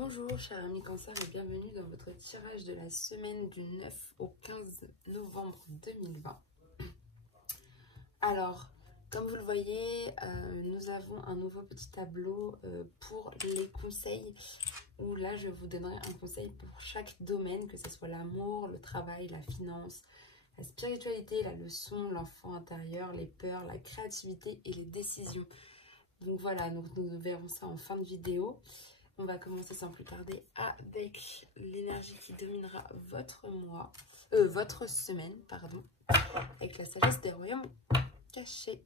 Bonjour chers amis Cancer et bienvenue dans votre tirage de la semaine du 9 au 15 novembre 2020. Alors, comme vous le voyez, nous avons un nouveau petit tableau pour les conseils où là je vous donnerai un conseil pour chaque domaine, que ce soit l'amour, le travail, la finance, la spiritualité, la leçon, l'enfant intérieur, les peurs, la créativité et les décisions. Donc voilà, donc nous verrons ça en fin de vidéo. On va commencer sans plus tarder avec l'énergie qui dominera votre mois, votre semaine, pardon, avec la sagesse des royaumes cachés.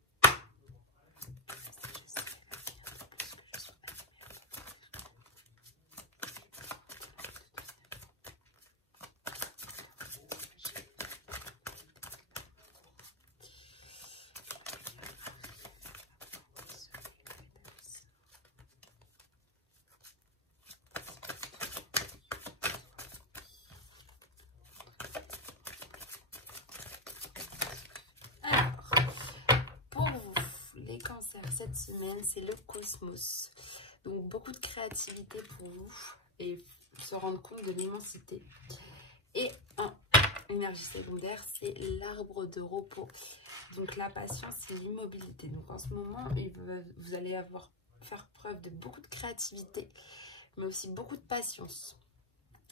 Cette semaine, c'est le cosmos. Donc, beaucoup de créativité pour vous et se rendre compte de l'immensité. Et en énergie secondaire, c'est l'arbre de repos. Donc, la patience et l'immobilité. Donc, en ce moment, vous allez faire preuve de beaucoup de créativité, mais aussi beaucoup de patience.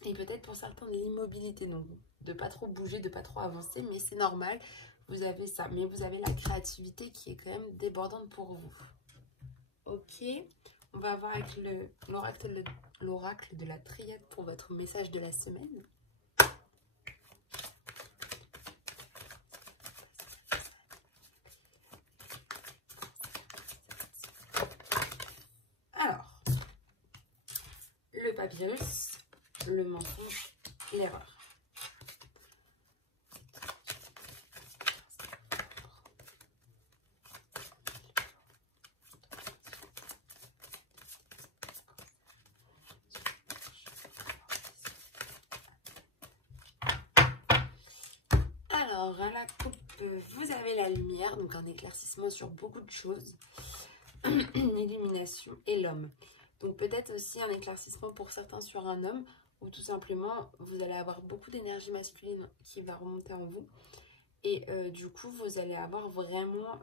Et peut-être pour certains de l'immobilité. Donc, de pas trop bouger, de pas trop avancer, mais c'est normal. Vous avez ça, mais vous avez la créativité qui est quand même débordante pour vous. Ok, on va voir avec l'oracle de la triade pour votre message de la semaine. Alors, le papyrus, le mensonge, l'erreur. Alors, à la coupe, vous avez la lumière, donc un éclaircissement sur beaucoup de choses, une illumination et l'homme. Donc peut-être aussi un éclaircissement pour certains sur un homme, ou tout simplement, vous allez avoir beaucoup d'énergie masculine qui va remonter en vous. Et du coup, vous allez avoir vraiment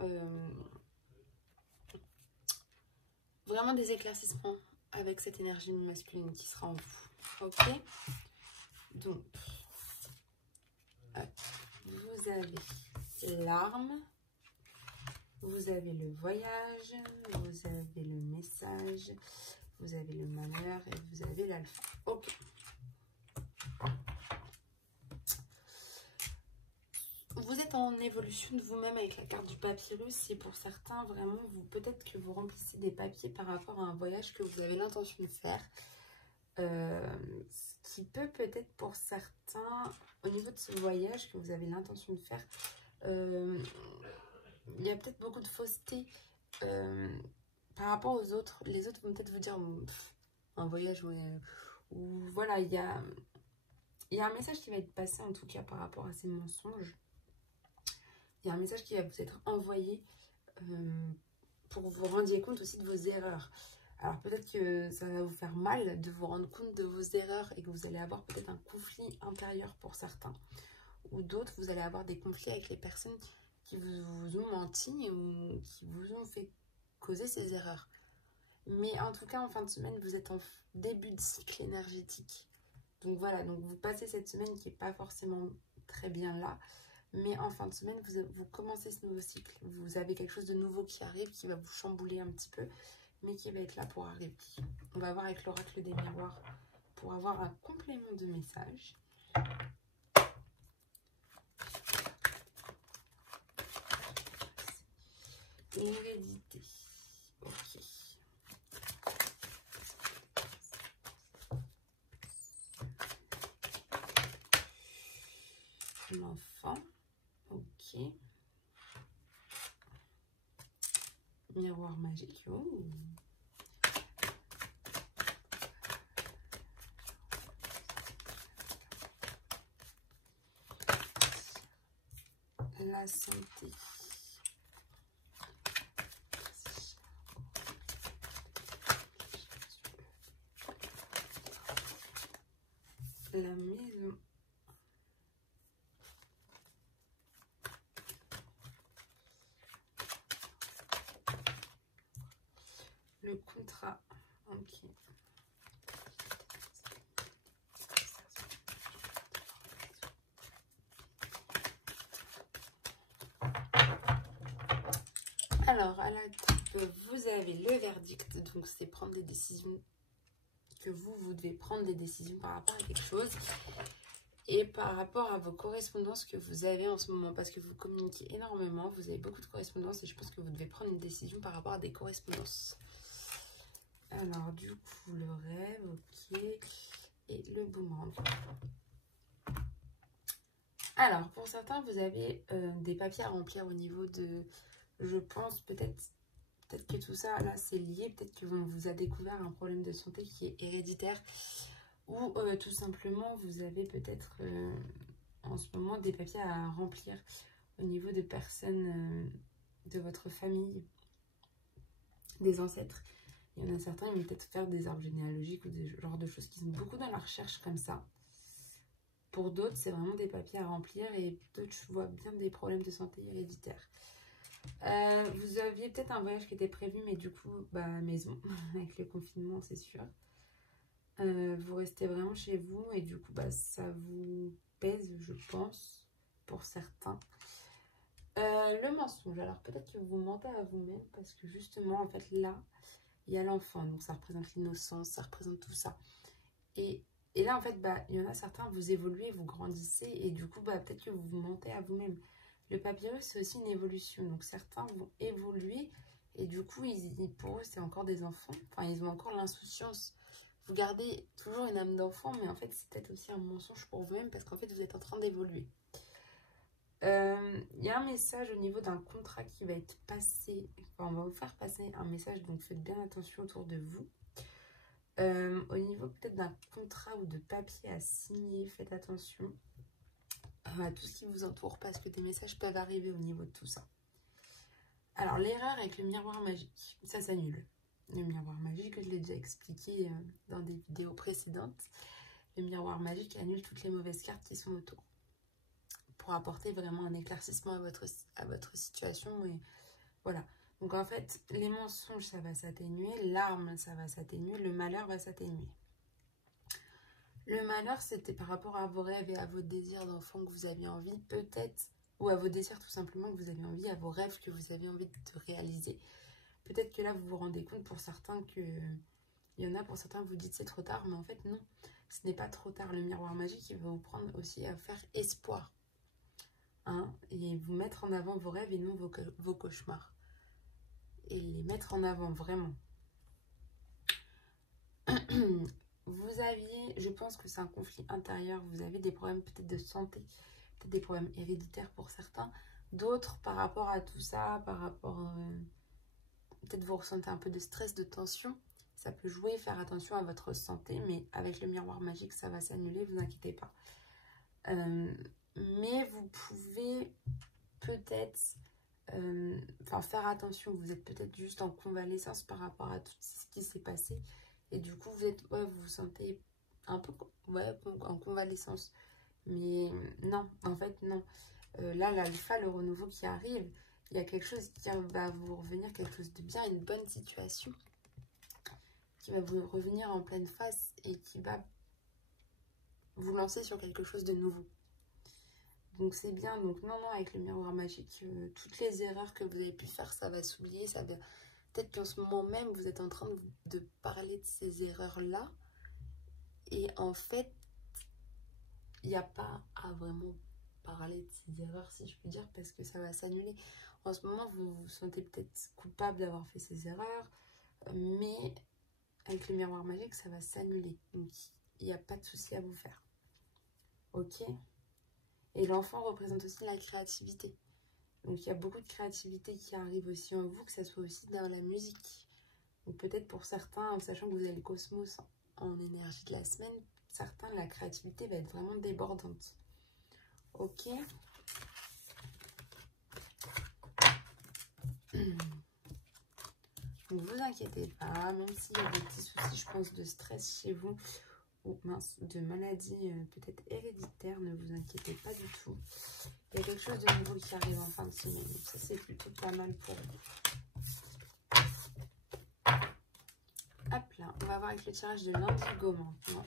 des éclaircissements avec cette énergie masculine qui sera en vous. Ok? Donc, vous avez l'arme, vous avez le voyage, vous avez le message, vous avez le malheur et vous avez l'alpha. Ok. Vous êtes en évolution de vous-même avec la carte du papyrus et pour certains, vraiment, peut-être que vous remplissez des papiers par rapport à un voyage que vous avez l'intention de faire. Ce qui peut-être pour certains, au niveau de ce voyage que vous avez l'intention de faire, il y a peut-être beaucoup de fausseté par rapport aux autres. Les autres vont peut-être vous dire un voyage où voilà, il y a un message qui va être passé en tout cas par rapport à ces mensonges. Il y a un message qui va vous être envoyé pour que vous vous rendiez compte aussi de vos erreurs. Alors peut-être que ça va vous faire mal de vous rendre compte de vos erreurs et que vous allez avoir peut-être un conflit intérieur pour certains. Ou d'autres, vous allez avoir des conflits avec les personnes qui vous ont menti ou qui vous ont fait causer ces erreurs. Mais en tout cas, en fin de semaine, vous êtes en début de cycle énergétique. Donc voilà, donc vous passez cette semaine qui n'est pas forcément très bien là. Mais en fin de semaine, vous commencez ce nouveau cycle. Vous avez quelque chose de nouveau qui arrive, qui va vous chambouler un petit peu, mais qui va être là pour arriver. On va voir avec l'oracle des miroirs pour avoir un complément de message. L'hérédité. Ok. L'enfant. Ok. Miroir magique. Oh. La santé. la maison. Le contrat. Ok. Alors, à la coupe, vous avez le verdict. Donc, c'est prendre des décisions que vous devez prendre des décisions par rapport à quelque chose. Et par rapport à vos correspondances que vous avez en ce moment, parce que vous communiquez énormément, vous avez beaucoup de correspondances et je pense que vous devez prendre une décision par rapport à des correspondances. Alors, du coup, le rêve, ok, et le boomerang. Alors, pour certains, vous avez des papiers à remplir au niveau de, je pense, peut-être que tout ça, là, c'est lié, peut-être que vous a découvert un problème de santé qui est héréditaire, ou tout simplement, vous avez peut-être en ce moment des papiers à remplir au niveau de personnes de votre famille, des ancêtres. Il y en a certains, ils vont peut-être faire des arbres généalogiques ou des genres de choses qui sont beaucoup dans la recherche comme ça. Pour d'autres, c'est vraiment des papiers à remplir et d'autres, je vois bien des problèmes de santé héréditaires. Vous aviez peut-être un voyage qui était prévu, mais du coup, bah, à la maison, avec le confinement, c'est sûr. Vous restez vraiment chez vous et du coup, bah, ça vous pèse, je pense, pour certains. Le mensonge, alors peut-être que vous mentez à vous-même parce que justement, en fait, là, il y a l'enfant, donc ça représente l'innocence, ça représente tout ça. Et là, en fait, bah, il y en a certains, vous évoluez, vous grandissez et du coup, bah, peut-être que vous mentez à vous-même. Le papyrus, c'est aussi une évolution, donc certains vont évoluer et du coup, pour eux, c'est encore des enfants, enfin, ils ont encore l'insouciance. Vous gardez toujours une âme d'enfant, mais en fait, c'est peut-être aussi un mensonge pour vous-même parce qu'en fait, vous êtes en train d'évoluer. Il y a un message au niveau d'un contrat qui va être passé. Enfin, on va vous faire passer un message, donc faites bien attention autour de vous. Au niveau peut-être d'un contrat ou de papier à signer, faites attention à tout ce qui vous entoure parce que des messages peuvent arriver au niveau de tout ça. Alors, l'erreur avec le miroir magique, ça s'annule. Le miroir magique, je l'ai déjà expliqué dans des vidéos précédentes. Le miroir magique annule toutes les mauvaises cartes qui sont autour pour apporter vraiment un éclaircissement à votre situation. Et voilà. Donc en fait, les mensonges, ça va s'atténuer. L'arme, ça va s'atténuer. Le malheur va s'atténuer. Le malheur, c'était par rapport à vos rêves et à vos désirs d'enfant que vous aviez envie, peut-être, ou à vos désirs tout simplement que vous avez envie, à vos rêves que vous avez envie de réaliser. Peut-être que là, vous vous rendez compte pour certains que... Il y en a pour certains, vous dites c'est trop tard, mais en fait non, ce n'est pas trop tard. Le miroir magique, il va vous prendre aussi à faire espoir. Hein, et vous mettre en avant vos rêves et non vos cauchemars. Et les mettre en avant vraiment. Vous aviez, je pense que c'est un conflit intérieur, vous avez des problèmes peut-être de santé, peut-être des problèmes héréditaires pour certains. D'autres, par rapport à tout ça, par rapport... peut-être vous ressentez un peu de stress, de tension. Ça peut jouer, faire attention à votre santé, mais avec le miroir magique, ça va s'annuler, vous inquiétez pas. Mais vous pouvez peut-être faire attention. Vous êtes peut-être juste en convalescence par rapport à tout ce qui s'est passé. Et du coup, vous vous sentez un peu en convalescence. Mais non, en fait, non. Là, l'alpha, le renouveau qui arrive, il y a quelque chose qui va vous revenir, quelque chose de bien, une bonne situation qui va vous revenir en pleine face et qui va vous lancer sur quelque chose de nouveau. Donc c'est bien. Donc non, avec le miroir magique, toutes les erreurs que vous avez pu faire, ça va s'oublier. Peut-être qu'en ce moment même, vous êtes en train de parler de ces erreurs-là. Et en fait, il n'y a pas à vraiment parler de ces erreurs, si je puis dire, parce que ça va s'annuler. En ce moment, vous vous sentez peut-être coupable d'avoir fait ces erreurs, mais avec le miroir magique, ça va s'annuler. Donc, il n'y a pas de souci à vous faire. Ok ? Et l'enfant représente aussi la créativité. Donc, il y a beaucoup de créativité qui arrive aussi en vous, que ça soit aussi dans la musique. Donc, peut-être pour certains, en sachant que vous avez le cosmos en énergie de la semaine, certains, la créativité va être vraiment débordante. Ok ? Donc, vous inquiétez pas, même s'il y a des petits soucis, je pense, de stress chez vous, ou mince, de maladies peut-être héréditaires, ne vous inquiétez pas du tout. Il y a quelque chose de nouveau qui arrive en fin de semaine, donc ça c'est plutôt pas mal pour vous. Hop là, on va voir avec le tirage de l'indigo maintenant.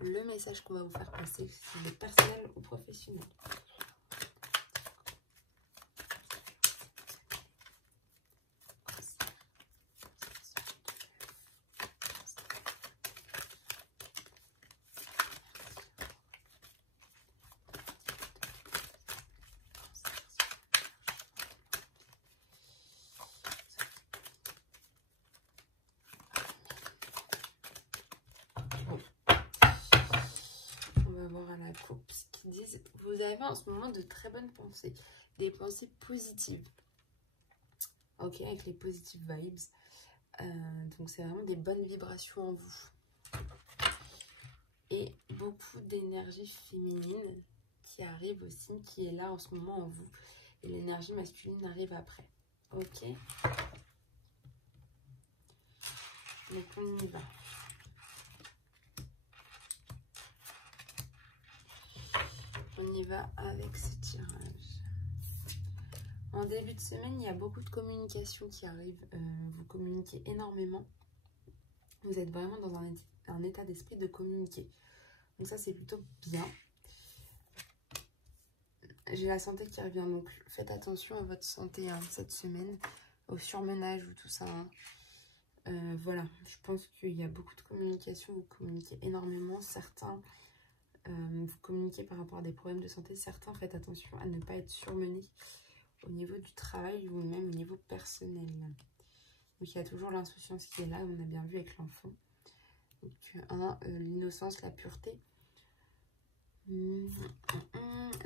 Le message qu'on va vous faire passer, c'est le personnel ou professionnel. À la coupe, ce qu'ils disent, vous avez en ce moment de très bonnes pensées, des pensées positives, ok, avec les positive vibes, donc c'est vraiment des bonnes vibrations en vous, et beaucoup d'énergie féminine qui arrive aussi, qui est là en ce moment en vous, et l'énergie masculine arrive après, ok, donc on y va. On y va avec ce tirage. En début de semaine, il y a beaucoup de communication qui arrive. Vous communiquez énormément. Vous êtes vraiment dans un état d'esprit de communiquer. Donc ça, c'est plutôt bien. J'ai la santé qui revient. Donc faites attention à votre santé hein, cette semaine. Au surmenage ou tout ça. Hein. Voilà, je pense qu'il y a beaucoup de communication. Vous communiquez énormément. Certains... vous communiquez par rapport à des problèmes de santé. Certains, faites attention à ne pas être surmenés au niveau du travail ou même au niveau personnel. Donc, il y a toujours l'insouciance qui est là, on a bien vu avec l'enfant. Donc, l'innocence, la pureté.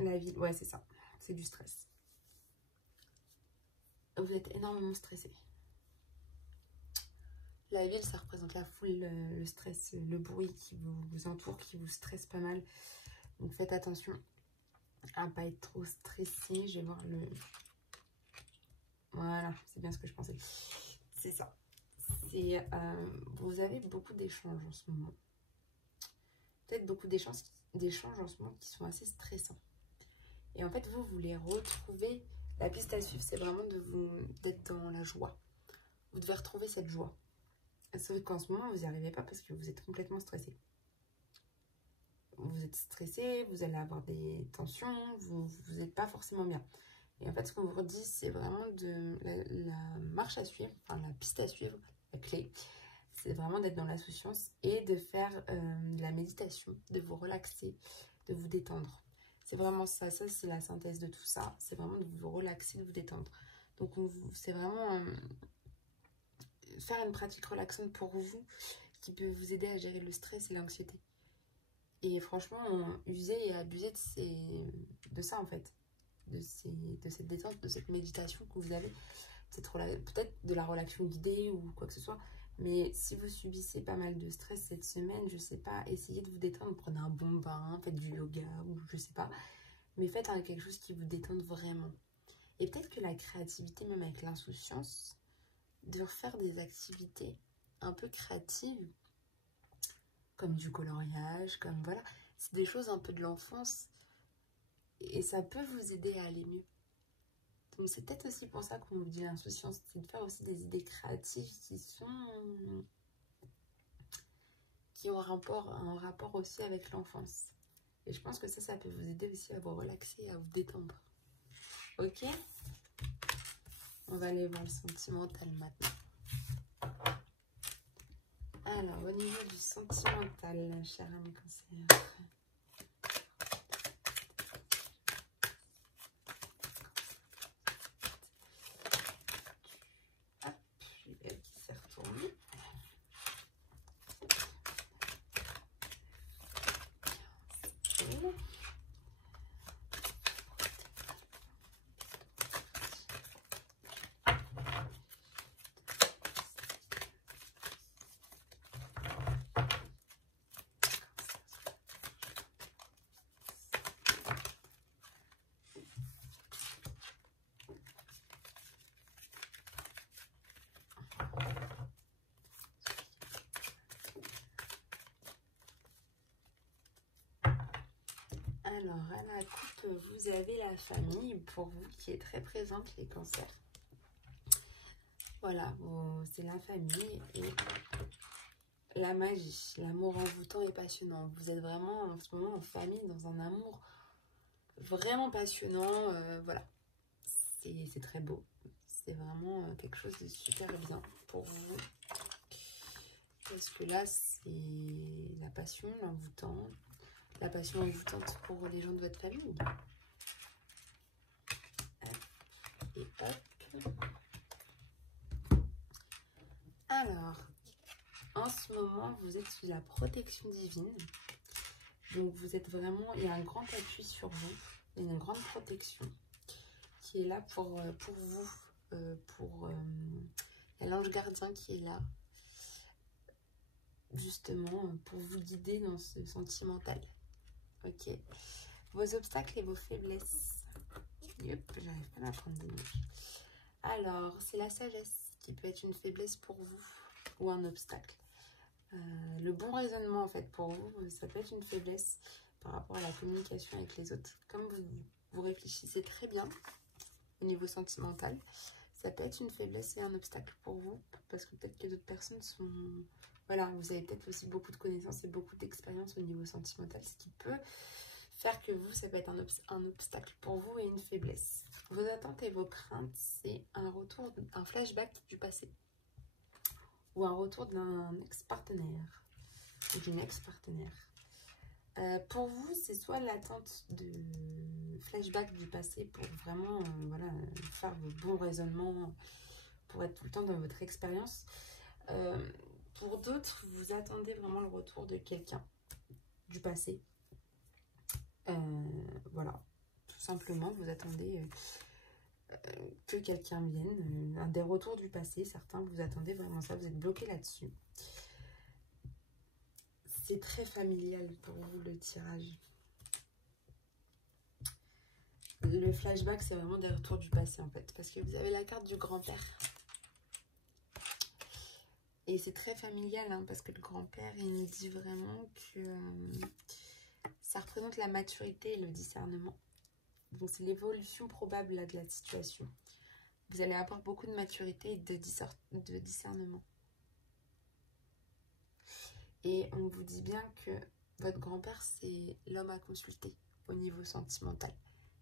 La vie, ouais, c'est ça. C'est du stress. Vous êtes énormément stressé. La ville, ça représente la foule, le stress, le bruit qui vous entoure, qui vous stresse pas mal. Donc faites attention à ne pas être trop stressé. Je vais voir le... Voilà, c'est bien ce que je pensais. C'est ça. Vous avez beaucoup d'échanges en ce moment. Peut-être beaucoup d'échanges en ce moment qui sont assez stressants. Et en fait, vous voulez retrouver... La piste à suivre, c'est vraiment d'être dans la joie. Vous devez retrouver cette joie. Sauf qu'en ce moment, vous n'y arrivez pas parce que vous êtes complètement stressé. Vous êtes stressé, vous allez avoir des tensions, vous n'êtes pas forcément bien. Et en fait, ce qu'on vous redit, c'est vraiment la marche à suivre, enfin la piste à suivre, la clé. C'est vraiment d'être dans l'insouciance et de faire de la méditation, de vous relaxer, de vous détendre. C'est vraiment ça, c'est la synthèse de tout ça. C'est vraiment de vous relaxer, de vous détendre. Donc, c'est vraiment... faire une pratique relaxante pour vous qui peut vous aider à gérer le stress et l'anxiété. Et franchement, user et abuser de ça en fait. De cette détente, de cette méditation que vous avez. Peut-être de la relaxation guidée ou quoi que ce soit. Mais si vous subissez pas mal de stress cette semaine, je sais pas, essayez de vous détendre. Prenez un bon bain, faites du yoga ou je sais pas. Mais faites quelque chose qui vous détende vraiment. Et peut-être que la créativité, même avec l'insouciance, de refaire des activités un peu créatives, comme du coloriage, comme voilà, c'est des choses un peu de l'enfance et ça peut vous aider à aller mieux. Donc c'est peut-être aussi pour ça qu'on vous dit l'insouciance, c'est de faire aussi des idées créatives qui ont un rapport aussi avec l'enfance. Et je pense que ça peut vous aider aussi à vous relaxer et à vous détendre. Ok ? On va aller voir le sentimental maintenant. Alors, au niveau du sentimental, cher ami cancer. Hop, elle qui s'est retournée. Alors, à la coupe, vous avez la famille pour vous qui est très présente, les cancers. Voilà, bon, c'est la famille et la magie, l'amour envoûtant et passionnant. Vous êtes vraiment en ce moment en famille, dans un amour vraiment passionnant. Voilà, c'est très beau. C'est vraiment quelque chose de super bien pour vous. Parce que là, c'est la passion, l'envoûtant. La passion envoûtante pour les gens de votre famille. Et hop. Alors, en ce moment, vous êtes sous la protection divine. Donc, vous êtes vraiment... Il y a un grand appui sur vous. Il y a une grande protection qui est là pour vous. Il y a l'ange gardien qui est là. Justement, pour vous guider dans ce sentimental. Ok. Vos obstacles et vos faiblesses. Yep, j'arrive pas à prendre des mots. Alors, c'est la sagesse qui peut être une faiblesse pour vous ou un obstacle. Le bon raisonnement, en fait, pour vous, ça peut être une faiblesse par rapport à la communication avec les autres. Comme vous réfléchissez très bien au niveau sentimental, ça peut être une faiblesse et un obstacle pour vous, parce que peut-être que d'autres personnes sont... Voilà, vous avez peut-être aussi beaucoup de connaissances et beaucoup d'expérience au niveau sentimental, ce qui peut faire que vous, ça peut être un obstacle pour vous et une faiblesse. Vos attentes et vos craintes, c'est un retour, un flashback du passé. Ou un retour d'un ex-partenaire. Ou d'une ex-partenaire. Pour vous, c'est soit l'attente de flashback du passé pour vraiment voilà, faire vos bons raisonnements, pour être tout le temps dans votre expérience. Pour d'autres, vous attendez vraiment le retour de quelqu'un du passé. Voilà, tout simplement, vous attendez que quelqu'un vienne. Des retours du passé, certains, vous attendez vraiment ça, vous êtes bloqué là-dessus. C'est très familial pour vous, le tirage. Le flashback, c'est vraiment des retours du passé, en fait. Parce que vous avez la carte du grand-père. Et c'est très familial, hein, parce que le grand-père, il nous dit vraiment que ça représente la maturité et le discernement. Donc, c'est l'évolution probable là, de la situation. Vous allez avoir beaucoup de maturité et de discernement. Et on vous dit bien que votre grand-père, c'est l'homme à consulter au niveau sentimental.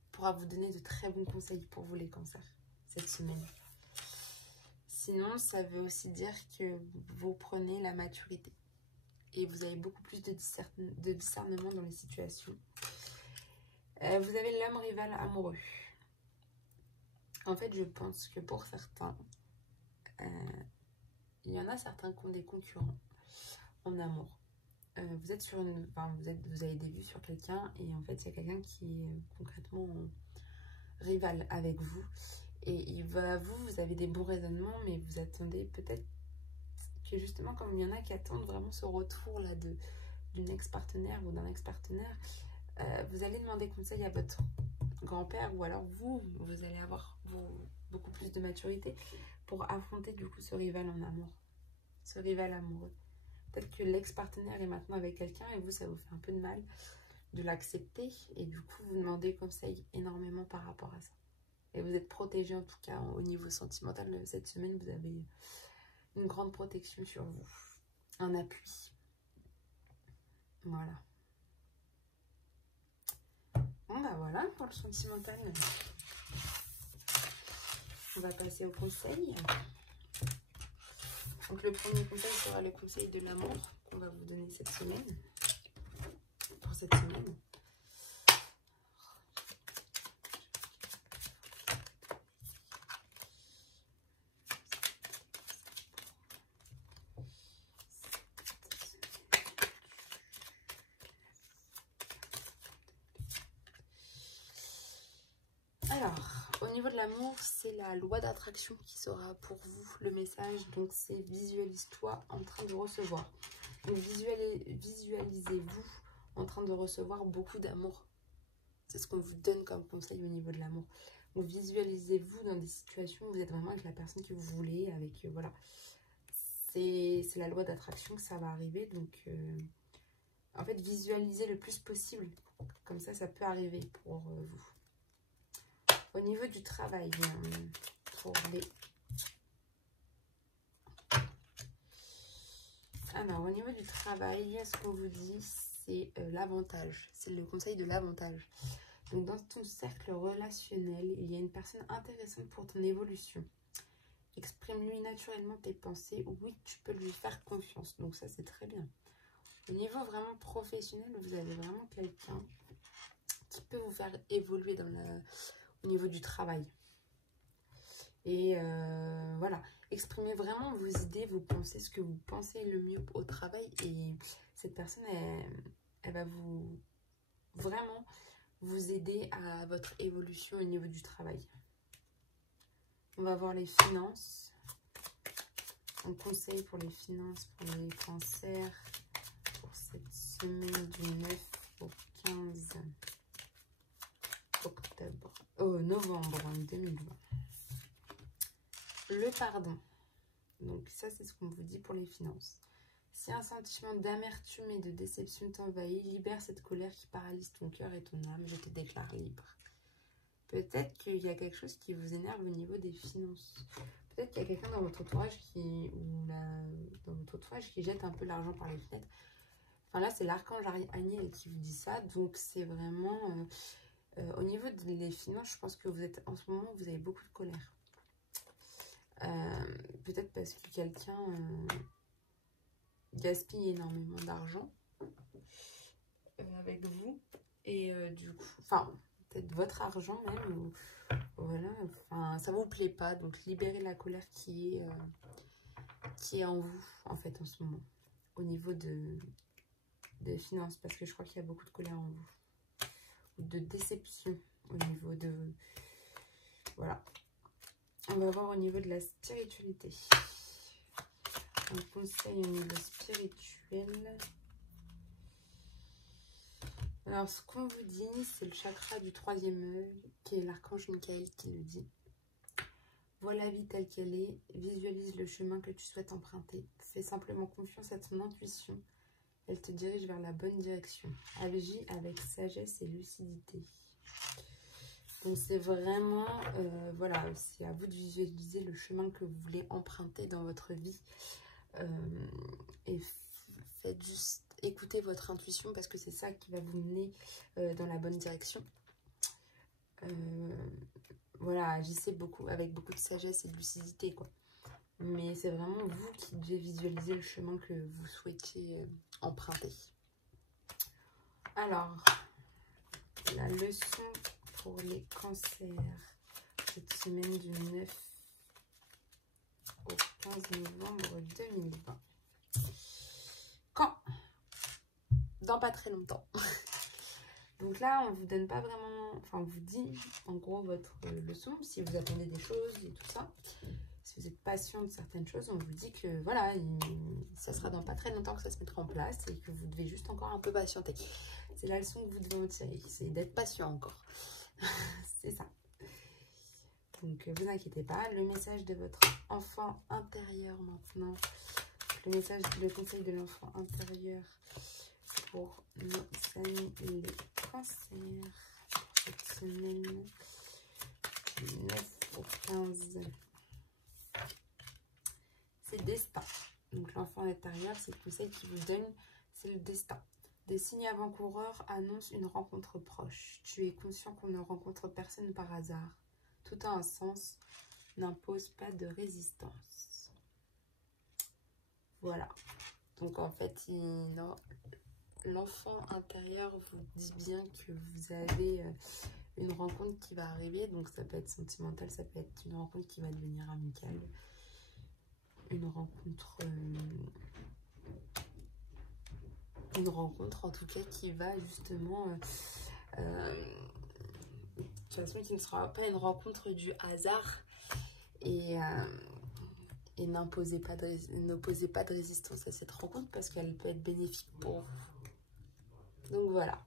Il pourra vous donner de très bons conseils pour vous, les cancers, cette semaine. Sinon, ça veut aussi dire que vous prenez la maturité. Et vous avez beaucoup plus de discernement dans les situations. Vous avez l'homme rival amoureux. En fait, je pense que pour certains, il y en a certains qui ont des concurrents en amour. Vous êtes sur une, enfin, vous avez des vues sur quelqu'un et en fait, il y a quelqu'un qui est concrètement rival avec vous. Et vous avez des bons raisonnements, mais vous attendez peut-être que justement, comme il y en a qui attendent vraiment ce retour là d'une ex-partenaire ou d'un ex-partenaire, vous allez demander conseil à votre grand-père ou alors vous allez avoir beaucoup plus de maturité pour affronter du coup ce rival en amour, ce rival amoureux. Peut-être que l'ex-partenaire est maintenant avec quelqu'un et vous, ça vous fait un peu de mal de l'accepter et du coup, vous demandez conseil énormément par rapport à ça. Et vous êtes protégé en tout cas au niveau sentimental. Cette semaine, vous avez une grande protection sur vous, un appui. Voilà. Bon bah voilà pour le sentimental. On va passer au conseil. Donc le premier conseil sera le conseil de l'amour qu'on va vous donner cette semaine. Pour cette semaine. Alors, au niveau de l'amour, c'est la loi d'attraction qui sera pour vous le message. Donc, c'est visualise-toi en train de recevoir. Donc, visualisez-vous en train de recevoir beaucoup d'amour. C'est ce qu'on vous donne comme conseil au niveau de l'amour. Donc, visualisez-vous dans des situations où vous êtes vraiment avec la personne que vous voulez. Avec voilà, c'est la loi d'attraction que ça va arriver. Donc, En fait, visualisez le plus possible. Comme ça peut arriver pour vous. Au niveau du travail, pour les... Alors, au niveau du travail, ce qu'on vous dit, c'est l'avantage. C'est le conseil de l'avantage. Donc, dans ton cercle relationnel, il y a une personne intéressante pour ton évolution. Exprime-lui naturellement tes pensées. Oui, tu peux lui faire confiance. Donc, ça, c'est très bien. Au niveau vraiment professionnel, vous avez vraiment quelqu'un qui peut vous faire évoluer au niveau du travail. Et voilà, exprimez vraiment vos idées, vos pensées, ce que vous pensez le mieux au travail. Et cette personne, elle va vraiment vous aider à votre évolution au niveau du travail. On va voir les finances. Un conseil pour les finances, pour les cancers, pour cette semaine du 9 au 15 octobre, novembre 2020. Le pardon. Donc ça, c'est ce qu'on vous dit pour les finances. Si un sentiment d'amertume et de déception t'envahit, libère cette colère qui paralyse ton cœur et ton âme. Je te déclare libre. Peut-être qu'il y a quelque chose qui vous énerve au niveau des finances. Peut-être qu'il y a quelqu'un dans votre entourage qui jette un peu l'argent par les fenêtres. Enfin là, c'est l'archange Agnès qui vous dit ça. Donc c'est vraiment... au niveau des finances, je pense que en ce moment, vous avez beaucoup de colère. Peut-être parce que quelqu'un gaspille énormément d'argent avec vous. Et du coup... Enfin... peut-être votre argent même, ou voilà, enfin, ça vous plaît pas, donc libérez la colère qui est en vous, en fait, en ce moment, au niveau des finances, parce que je crois qu'il y a beaucoup de colère en vous, ou de déception au niveau de... Voilà. On va voir au niveau de la spiritualité. Un conseil au niveau spirituel. Alors, ce qu'on vous dit, c'est le chakra du 3e œil, qui est l'archange Michael qui le dit. Vois la vie telle qu'elle est, visualise le chemin que tu souhaites emprunter. Fais simplement confiance à ton intuition. Elle te dirige vers la bonne direction. Agis avec sagesse et lucidité. Donc, c'est vraiment, voilà, c'est à vous de visualiser le chemin que vous voulez emprunter dans votre vie. Et faites juste écouter votre intuition parce que c'est ça qui va vous mener dans la bonne direction. Voilà, agissez avec beaucoup de sagesse et de lucidité, quoi. Mais c'est vraiment vous qui devez visualiser le chemin que vous souhaitez emprunter. Alors, la leçon pour les cancers cette semaine du 9 au 15 novembre 2020. Quand? Dans pas très longtemps. Donc là, on vous donne pas vraiment... Enfin, on vous dit, en gros, votre leçon, si vous attendez des choses et tout ça. Si vous êtes patient de certaines choses, on vous dit que, voilà, ça sera dans pas très longtemps que ça se mettra en place et que vous devez juste encore un peu patienter. C'est la leçon que vous devez en tirer, c'est d'être patient encore. C'est ça. Donc, vous inquiétez pas. Le message de votre enfant intérieur maintenant. Le conseil de l'enfant intérieur pour nos amis les cancers cette semaine du 9 au 15. C'est destin. Donc l'enfant intérieur, c'est le conseil qu'il vous donne, c'est le destin. Des signes avant-coureurs annoncent une rencontre proche. Tu es conscient qu'on ne rencontre personne par hasard. Tout a un sens, n'impose pas de résistance. Voilà. Donc en fait, l'enfant intérieur vous dit bien que vous avez une rencontre qui va arriver. Donc ça peut être sentimental, ça peut être une rencontre qui va devenir amicale. Une rencontre en tout cas qui va justement... de toute façon, qui ne sera pas une rencontre du hasard. Et n'opposez pas de résistance à cette rencontre parce qu'elle peut être bénéfique pour vous. Donc voilà.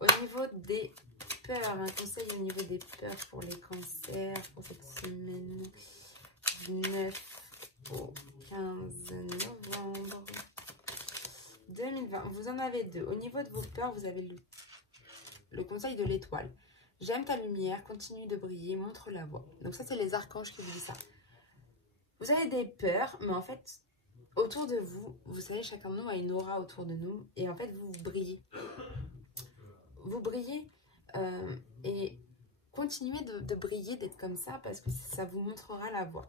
Au niveau des peurs, un conseil au niveau des peurs pour les cancers pour cette semaine du 9 au 15 novembre. 2020, vous en avez deux. Au niveau de vos peurs, vous avez le conseil de l'étoile. J'aime ta lumière, continue de briller, montre la voie. Donc ça, c'est les archanges qui vous disent ça. Vous avez des peurs, mais en fait, autour de vous, vous savez, chacun de nous a une aura autour de nous. Et en fait, vous brillez. Vous brillez et continuez de briller, d'être comme ça, parce que ça vous montrera la voie.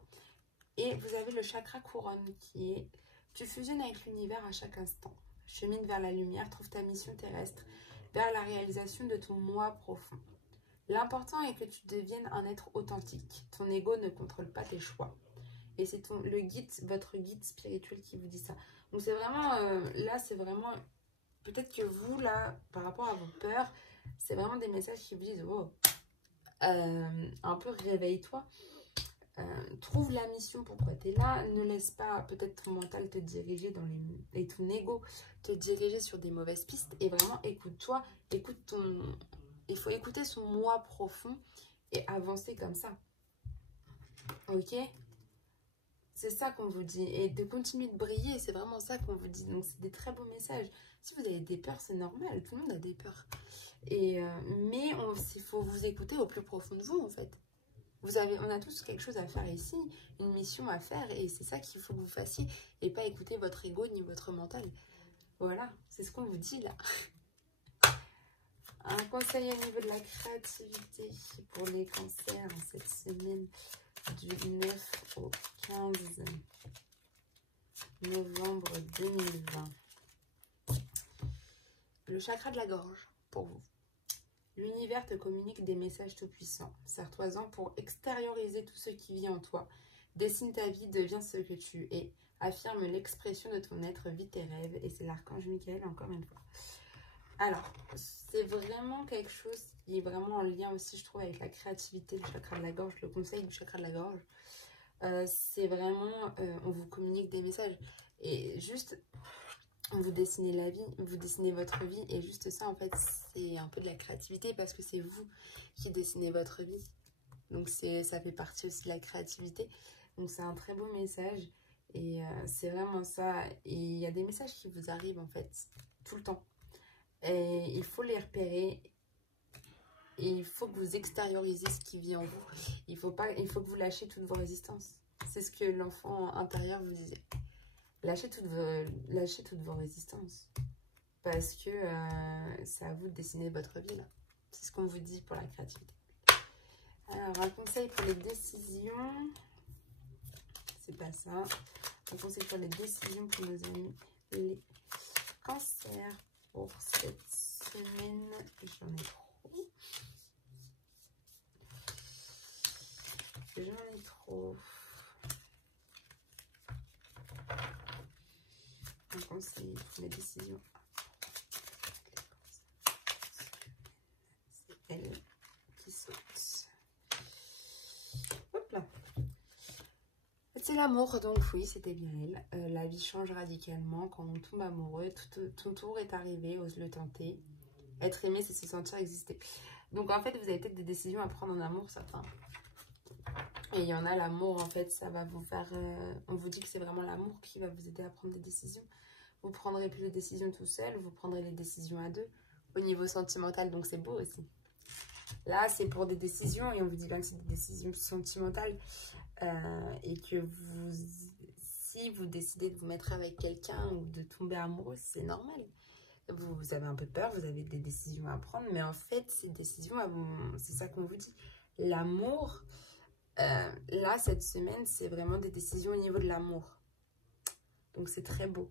Et vous avez le chakra couronne qui est... Tu fusionnes avec l'univers à chaque instant. Chemine vers la lumière, trouve ta mission terrestre, vers la réalisation de ton moi profond. L'important est que tu deviennes un être authentique. Ton ego ne contrôle pas tes choix. Et c'est le guide, votre guide spirituel qui vous dit ça. Donc c'est vraiment, là c'est vraiment, peut-être que vous là, par rapport à vos peurs, c'est vraiment des messages qui vous disent, oh, un peu réveille-toi. Trouve la mission, pourquoi tu es là. Ne laisse pas peut-être ton mental te diriger et ton ego te diriger sur des mauvaises pistes. Et vraiment, écoute-toi, il faut écouter son moi profond et avancer comme ça. Ok? C'est ça qu'on vous dit. Et de continuer de briller, c'est vraiment ça qu'on vous dit. Donc, c'est des très beaux messages. Si vous avez des peurs, c'est normal. Tout le monde a des peurs. Mais il faut vous écouter au plus profond de vous, en fait. On a tous quelque chose à faire ici, une mission à faire. Et c'est ça qu'il faut que vous fassiez. Et pas écouter votre ego ni votre mental. Voilà, c'est ce qu'on vous dit là. Un conseil au niveau de la créativité pour les cancers en cette semaine du 9 au 15 novembre 2020. Le chakra de la gorge pour vous. L'univers te communique des messages tout-puissants. Sers-toi-en pour extérioriser tout ce qui vit en toi. Dessine ta vie, deviens ce que tu es. Affirme l'expression de ton être, vis tes rêves. Et c'est l'archange Michael encore une fois. Alors, c'est vraiment quelque chose qui est vraiment en lien aussi, je trouve, avec la créativité, le chakra de la gorge, le conseil du chakra de la gorge. C'est vraiment, on vous communique des messages. Et juste, vous dessinez la vie, vous dessinez votre vie. Et juste ça, en fait, c'est un peu de la créativité parce que c'est vous qui dessinez votre vie. Donc, ça fait partie aussi de la créativité. Donc, c'est un très beau message. Et c'est vraiment ça. Et il y a des messages qui vous arrivent, en fait, tout le temps. Et il faut les repérer. Et il faut que vous extériorisez ce qui vit en vous. Il faut que vous lâchiez toutes vos résistances. C'est ce que l'enfant intérieur vous disait. Lâchez toutes vos résistances. Parce que c'est à vous de dessiner votre vie là. C'est ce qu'on vous dit pour la créativité. Alors, un conseil pour les décisions. C'est pas ça. Un conseil pour les décisions pour nos amis les cancers. Pour cette semaine, j'en ai trop. J'en ai trop. Un conseil pour les décisions. C'est elle qui saute. Hop là. C'est l'amour, donc oui, c'était bien elle. La vie change radicalement quand on tombe amoureux. Ton tour est arrivé, ose le tenter. Être aimé, c'est se sentir exister. Donc en fait, vous avez peut-être des décisions à prendre en amour, certains. Et il y en a, l'amour, en fait, ça va vous faire... on vous dit que c'est vraiment l'amour qui va vous aider à prendre des décisions. Vous prendrez plus les décisions tout seul, vous prendrez les décisions à deux. Au niveau sentimental, donc c'est beau aussi. Là, c'est pour des décisions, et on vous dit bien que c'est des décisions sentimentales. Et que si vous décidez de vous mettre avec quelqu'un ou de tomber amoureux, c'est normal. Vous avez un peu peur, vous avez des décisions à prendre, mais en fait, ces décisions, c'est ça qu'on vous dit. L'amour, là, cette semaine, c'est vraiment des décisions au niveau de l'amour. Donc, c'est très beau.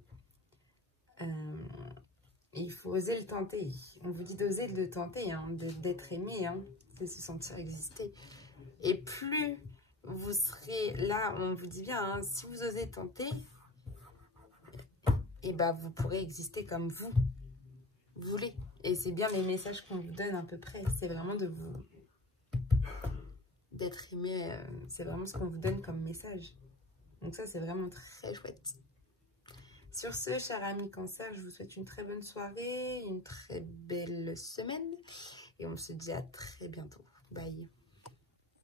Il faut oser le tenter. On vous dit d'oser le tenter, hein, d'être aimé, hein, de se sentir exister. Et plus vous serez là, on vous dit bien, hein, si vous osez tenter, et ben vous pourrez exister comme vous voulez. Et c'est bien les messages qu'on vous donne à peu près. C'est vraiment d'être aimé. C'est vraiment ce qu'on vous donne comme message. Donc ça, c'est vraiment très chouette. Sur ce, chers amis cancer, je vous souhaite une très bonne soirée, une très belle semaine. Et on se dit à très bientôt. Bye.